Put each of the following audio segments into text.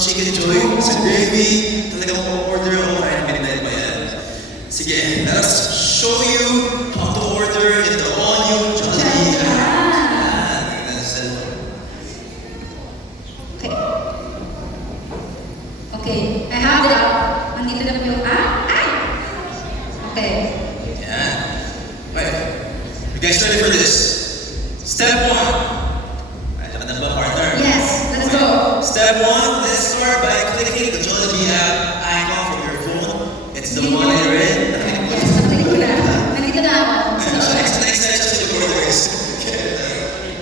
Chicken Joy sa gravy. Talagang order ako kahit midnight pa yan. Sige, let us show you how to order in the all-new Jollibee app. Okay. Okay, I have the app. Nandito na po yung app. Okay. Yeah. Right. You guys ready for this? Step 1. Right, na ba, partner? Yes, let's go. Step 1, let's start by clicking the Jollibee app icon from your phone. It's the one I read. Yes, nandito ko na. Nandito na ako. Next to the orders.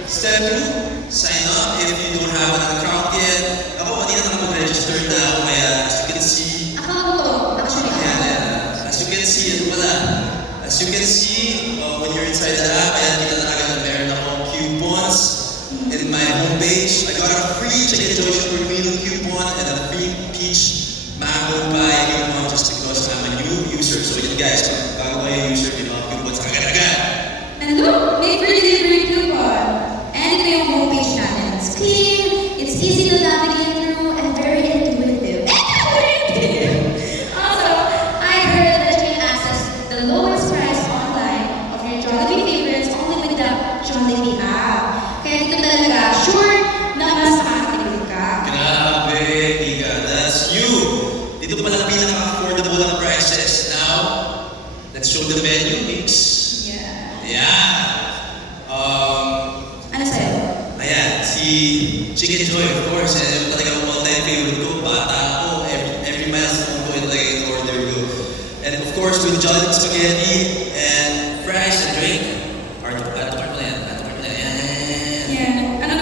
Step 2, sign up if you don't have an account yet. Ako, kanina nakapag-register na ako, kaya as you can see, Ako to. Actually, as you can see, ito pala. As you can see, when you're inside the app, ayan, kita na agad na meron akong coupons. In my homepage, I got a free Chicken Joy Super Meal coupon and a free peach mango pie coupon just because I'm a new user. So yun guys, kung bago kayo user, may mga coupons agad-agad. and look, may free delivery coupon. And ito yung homepage natin. It's clean, it's easy to navigate through, and very intuitive. Also, I heard that you can access the lowest price online of your Jollibee favorites only with the Jollibee app. Kaya dito talaga, sure na mas makakatipid ka. Grabe, Ika, that's you! Dito pala pinaka-affordable ang prices. Now, let's show the menu mix. Yeah. Yeah! Ano sa'yo? Ayan, si Chicken Joy, of course. Yan yung talagang all-time favorite ko. Bata ako, every milestone ko, ito talaga yung order ko. And of course, with Jollibee spaghetti and fries and drink. Ato pa yan. Yeah. Ano?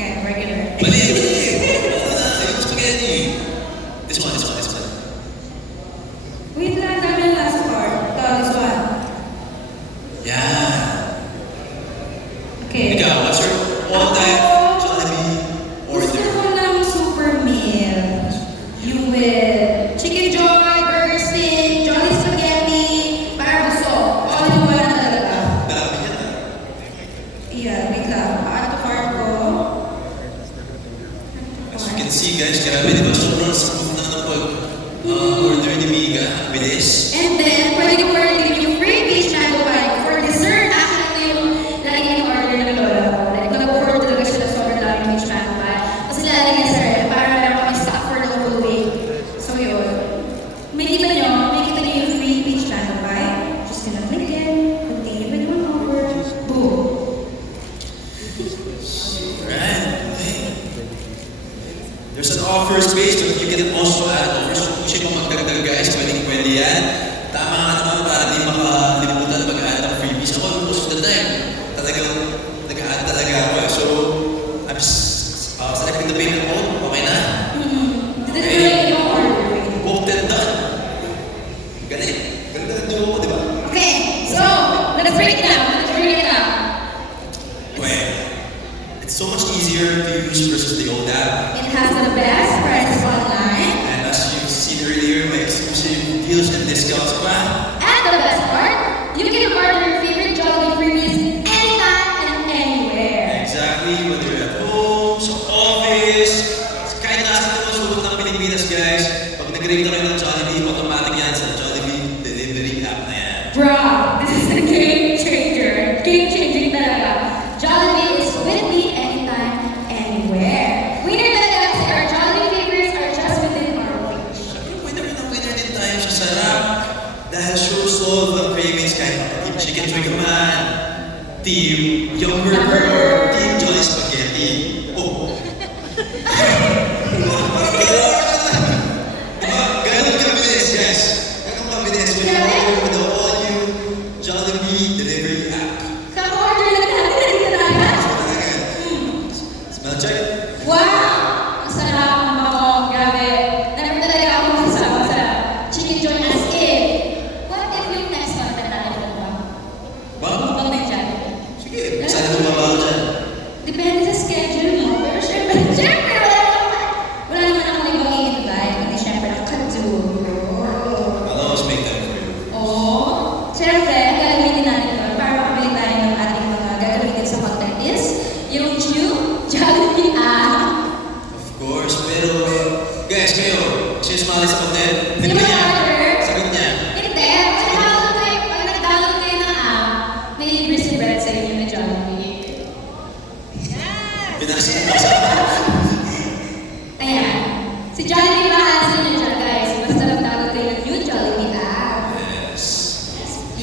Yeah, regular. Mali! Yung spaghetti. This one. Wait lang, dami ng last part. This one. Yeah. Okay. Ikaw, what's your all-time Jollibee Gusto order? ko ng super meal. You with chicken joy, burger steak, jolly spaghetti, para gusto. All in one na talaga. Dami yan ah. Yeah, wait lang. Add to cart ko. As you can see guys, grabe diba? Sobrang smooth na pag-order ni Mika. Bilis. And then, pwede ko order yung free peach mango pie. For dessert, actually, ito yung lagi yung order ng lola ko. Like, kung nag-order talaga siya na sobrang dami peach mango pie. Kasi lalagay niya sa ref, para meron kami stock for the whole week. So, yun. May kita niyo yung free peach mango pie. Just gonna click it, continue with one over, boom. Alright, okay. There's an offer space, but you can also add offers. Kung gusto nyo magdagdag guys, pwede yan. Tama nga naman para di makalimutan mag-add ng freebies. Ako, most of the time, talagang nag-add talaga ako. So, I'm selecting the payment mode. Okay na? Dito na yung order. Booked and done. Galing. Galing na duo ko, di ba? Okay, so, let's break it down. Okay. It's so much easier to use versus the old app. It has the best prices online. And as you've seen earlier, may exclusive deals and discounts pa. And the best part, you can order your favorite Jollibee freebies anytime and anywhere. Exactly, whether you're at home, sa office, kahit nasa ito sa loob ng Pilipinas guys, pag nag-rate na kayo ng Jollibee, automatic yan sa Jollibee delivery app na yan. Bro, this is a game changer. Game changing talaga. Jollibee is with me anytime, anywhere. Winner talaga kasi our Jollibee favorites are just within our reach. Winner din tayo sa sarap. Dahil sure solve ang cravings kahit Team Chicken Joy ka man, Team Young Burger, or Team Jolly Spaghetti. Oh! Diba? Ganun text ko yun. Siya sumali sa content. Sino Sagot ba niya. order? Sagot niya. Hindi. Pag nag-download kayo ng app, may libre si Brett sa inyo na Jollibee. Binasa mo sa Ayan. Si Jollibee ba